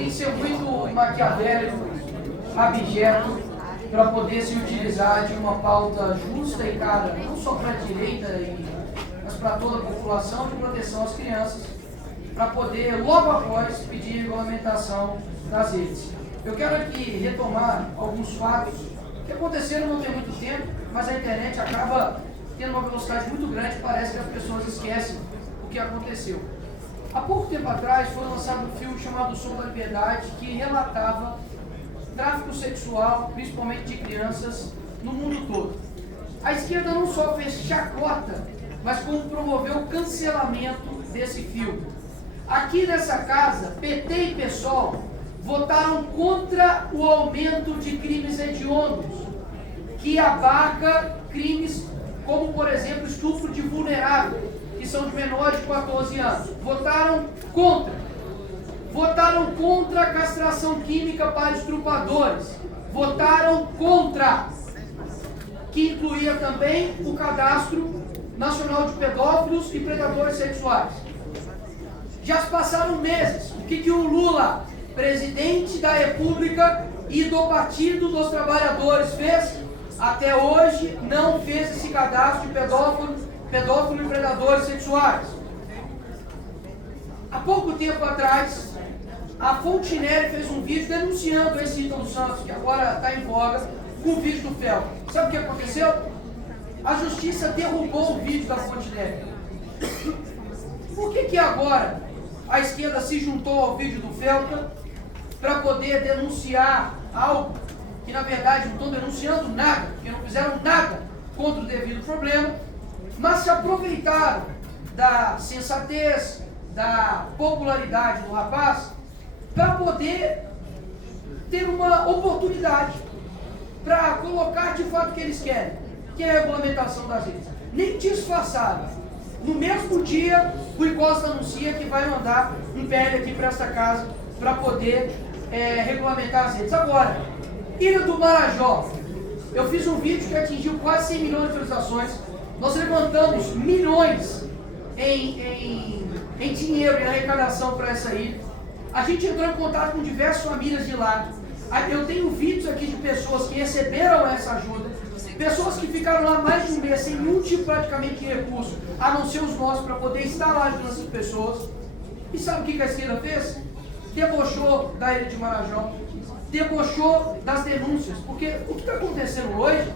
tem que ser muito maquiavélico, abjeto, para poder se utilizar de uma pauta justa e cara, não só para a direita, mas para toda a população, de proteção às crianças, para poder, logo após, pedir regulamentação das redes. Eu quero aqui retomar alguns fatos que aconteceram não tem muito tempo, mas a internet acaba tendo uma velocidade muito grande, parece que as pessoas esquecem o que aconteceu. Há pouco tempo atrás foi lançado um filme chamado Som da Liberdade, que relatava tráfico sexual, principalmente de crianças, no mundo todo. A esquerda não só fez chacota, mas como promoveu o cancelamento desse filme. Aqui nessa casa, PT e PSOL votaram contra o aumento de crimes hediondos, que abarca crimes como, por exemplo, estupro de vulnerável, que são de menores de 14 anos. Votaram contra. Votaram contra a castração química para estrupadores. Votaram contra, que incluía também o Cadastro Nacional de Pedófilos e Predadores Sexuais. Já se passaram meses. O que o Lula, presidente da República e do Partido dos Trabalhadores, fez? Até hoje não fez esse cadastro de pedófilo e predadores sexuais. Há pouco tempo atrás, a Fontenelle fez um vídeo denunciando esse Ítalo Santos, que agora está em voga, com o vídeo do Felca. Sabe o que aconteceu? A justiça derrubou o vídeo da Fontenelle. Por que agora a esquerda se juntou ao vídeo do Felca para poder denunciar algo que na verdade não estão denunciando nada, porque não fizeram nada contra o devido problema, mas se aproveitaram da sensatez, da popularidade do rapaz, para poder ter uma oportunidade para colocar de fato o que eles querem, que é a regulamentação das redes. Nem disfarçaram. No mesmo dia, o Rui Costa anuncia que vai mandar um PL aqui para esta casa para poder regulamentar as redes. Agora, Ilha do Marajó, eu fiz um vídeo que atingiu quase 100 milhões de visualizações. Nós levantamos milhões em dinheiro, em arrecadação para essa ilha. A gente entrou em contato com diversas famílias de lá. Eu tenho vídeos aqui de pessoas que receberam essa ajuda, pessoas que ficaram lá mais de um mês sem nenhum tipo praticamente de recurso, a não ser os nossos, para poder estar lá ajudando essas pessoas. E sabe o que a esquerda fez? Debochou da Ilha de Marajó, debochou das denúncias, porque o que está acontecendo hoje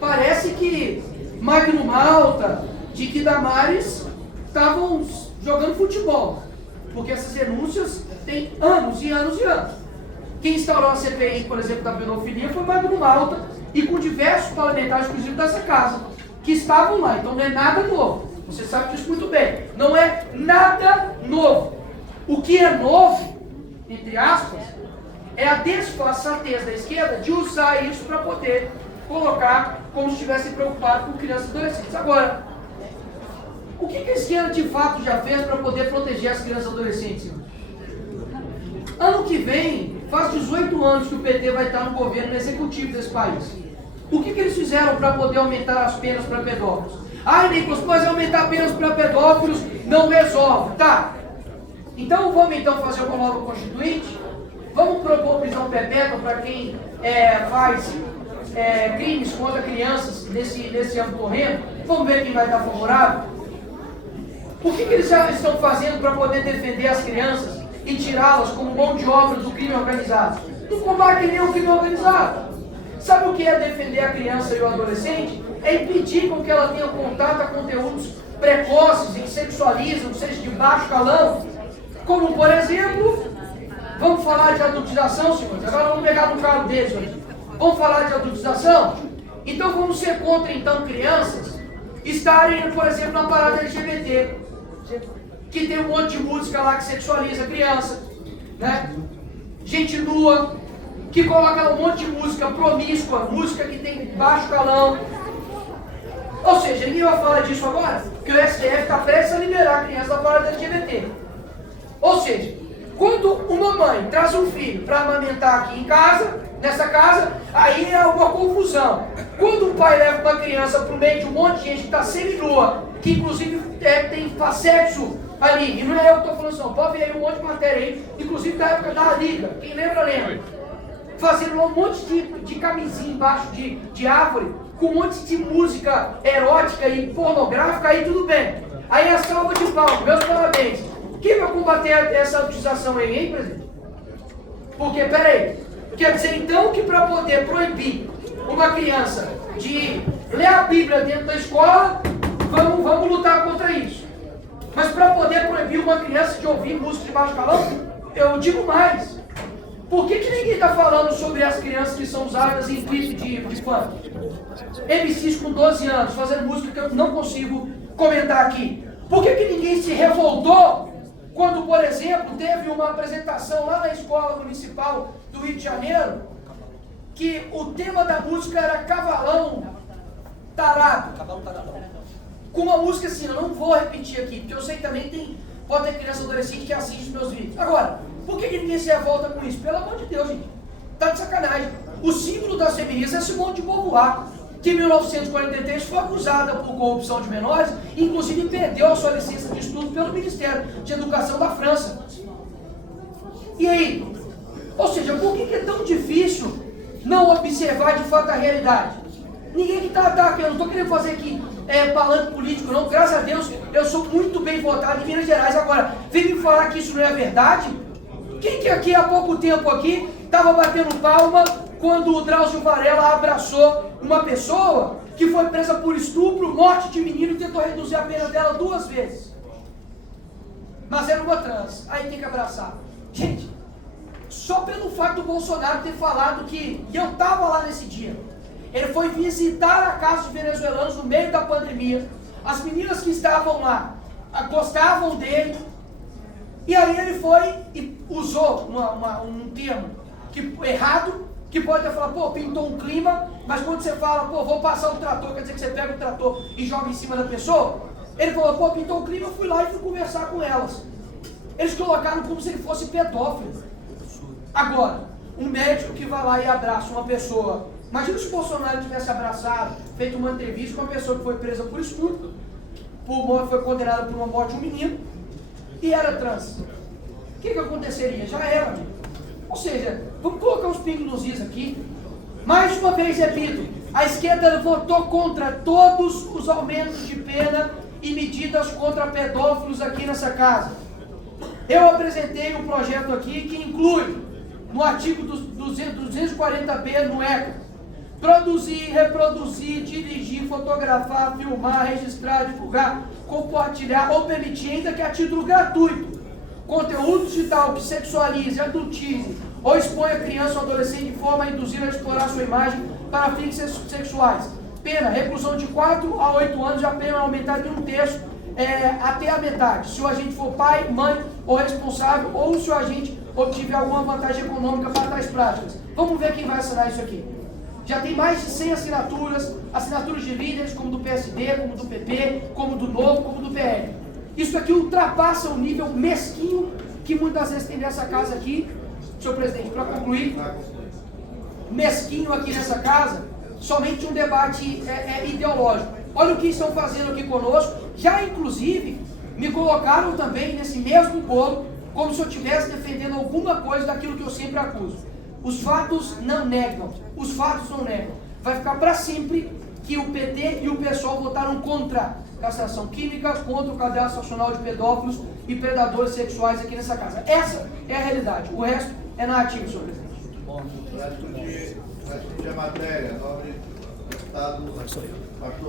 parece que Magno Malta, Dick Damares estavam jogando futebol, porque essas denúncias têm anos e anos e anos. Quem instaurou a CPI, por exemplo, da pedofilia foi Magno Malta e com diversos parlamentares, inclusive dessa casa, que estavam lá. Então não é nada novo. Você sabe disso muito bem. Não é nada novo. O que é novo, entre aspas, é a desfaçatez da esquerda de usar isso para poder colocar como se estivesse preocupado com crianças e adolescentes. Agora, o que a esquerda de fato já fez para poder proteger as crianças e adolescentes? Ano que vem, faz 18 anos que o PT vai estar no governo, no executivo desse país. O que eles fizeram para poder aumentar as penas para pedófilos? Nicolas, mas aumentar penas para pedófilos não resolve. Tá. Então vamos fazer uma nova constituinte? Vamos propor prisão perpétua para quem faz crimes contra crianças nesse âmbito horrendo? Vamos ver quem vai estar favorável? O que eles já estão fazendo para poder defender as crianças e tirá-las como mão de obra do crime organizado? Não combate nenhum crime organizado. Sabe o que é defender a criança e o adolescente? É impedir com que ela tenha contato a conteúdos precoces e que sexualizam, seja de baixo calão, como por exemplo, vamos falar de adultização, senhores? Agora vamos pegar no carro deles hoje. Vamos falar de adultização? Então vamos ser contra, então, crianças estarem, por exemplo, na parada LGBT, que tem um monte de música lá que sexualiza a criança, né? Gente nua, que coloca um monte de música promíscua, música que tem baixo calão. Ou seja, ninguém vai falar disso agora, que o STF está prestes a liberar a criança da parada LGBT. Ou seja, quando uma mãe traz um filho para amamentar aqui em casa, nessa casa, aí é uma confusão. Quando o pai leva uma criança para o meio de um monte de gente que está seminua, que inclusive tem sexo Ali, e não é eu que estou falando São Paulo, e aí um monte de matéria aí, inclusive da época da Liga, quem lembra, lembra. Fazendo lá um monte de camisinha embaixo de árvore, com um monte de música erótica e pornográfica, aí tudo bem. Aí a salva de palmas, meus parabéns. Quem vai combater essa utilização aí, hein, presidente? Porque, peraí, quer dizer então que para poder proibir uma criança de ler a Bíblia dentro da escola, vamos lutar contra isso. Mas para poder proibir uma criança de ouvir música de baixo calão, eu digo mais. Por que ninguém está falando sobre as crianças que são usadas em clipe de funk? MCs com 12 anos, fazendo música que eu não consigo comentar aqui. Por que ninguém se revoltou quando, por exemplo, teve uma apresentação lá na escola municipal do Rio de Janeiro, que o tema da música era Cavalão Tarado? Com uma música assim, eu não vou repetir aqui, porque eu sei que também pode ter criança adolescente que assiste os meus vídeos. Agora, por que ninguém se revolta com isso? Pelo amor de Deus, gente. Tá de sacanagem. O símbolo das feministas é Simone de Beauvoir, que em 1943 foi acusada por corrupção de menores, inclusive perdeu a sua licença de estudo pelo Ministério de Educação da França. E aí? Ou seja, por que é tão difícil não observar de fato a realidade? Ninguém que está aqui, eu não estou querendo fazer aqui palanque político não, graças a Deus eu sou muito bem votado em Minas Gerais. Agora, vem me falar que isso não é verdade? Quem que aqui há pouco tempo aqui estava batendo palma quando o Drauzio Varela abraçou uma pessoa que foi presa por estupro, morte de menino e tentou reduzir a pena dela 2 vezes? Mas era uma trans, aí tem que abraçar. Gente, só pelo fato do Bolsonaro ter falado que, e eu estava lá nesse dia, ele foi visitar a casa de venezuelanos no meio da pandemia, as meninas que estavam lá gostavam dele, e aí ele foi e usou um termo errado, que pode até falar, pô, pintou um clima, mas quando você fala, pô, vou passar o trator, quer dizer que você pega o trator e joga em cima da pessoa? Ele falou, pô, pintou um clima, eu fui lá e fui conversar com elas. Eles colocaram como se ele fosse pedófilo. Agora, um médico que vai lá e abraça uma pessoa, imagina se o Bolsonaro tivesse abraçado, feito uma entrevista com uma pessoa que foi presa por estupro, foi condenada por uma morte de um menino, e era trans. O que aconteceria? Já era, amigo. Ou seja, vamos colocar uns pingos nos is aqui. Mais uma vez, repito, a esquerda votou contra todos os aumentos de pena e medidas contra pedófilos aqui nessa casa. Eu apresentei um projeto aqui que inclui, no artigo 240B no ECA, produzir, reproduzir, dirigir, fotografar, filmar, registrar, divulgar, compartilhar ou permitir, ainda que a título gratuito, conteúdo digital que sexualize, adultize ou expõe a criança ou adolescente de forma a induzir a explorar sua imagem para fins sexuais. Pena, reclusão de 4 a 8 anos, a pena aumentada em 1/3 até a metade, se o agente for pai, mãe ou responsável, ou se o agente obtiver alguma vantagem econômica para tais práticas. Vamos ver quem vai assinar isso aqui. Já tem mais de 100 assinaturas de líderes, como do PSD, como do PP, como do Novo, como do PL. Isso aqui ultrapassa o nível mesquinho que muitas vezes tem nessa casa aqui, senhor presidente, para concluir, mesquinho aqui nessa casa, somente um debate ideológico. Olha o que estão fazendo aqui conosco, já inclusive me colocaram também nesse mesmo bolo, como se eu estivesse defendendo alguma coisa daquilo que eu sempre acuso. Os fatos não negam, os fatos não negam. Vai ficar para sempre que o PT e o PSOL votaram contra castração química, contra o cadastro nacional de pedófilos e predadores sexuais aqui nessa casa. Essa é a realidade, o resto é narrativo, senhor presidente. Bom, vai discutir a matéria, nobre deputado pastor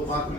Marco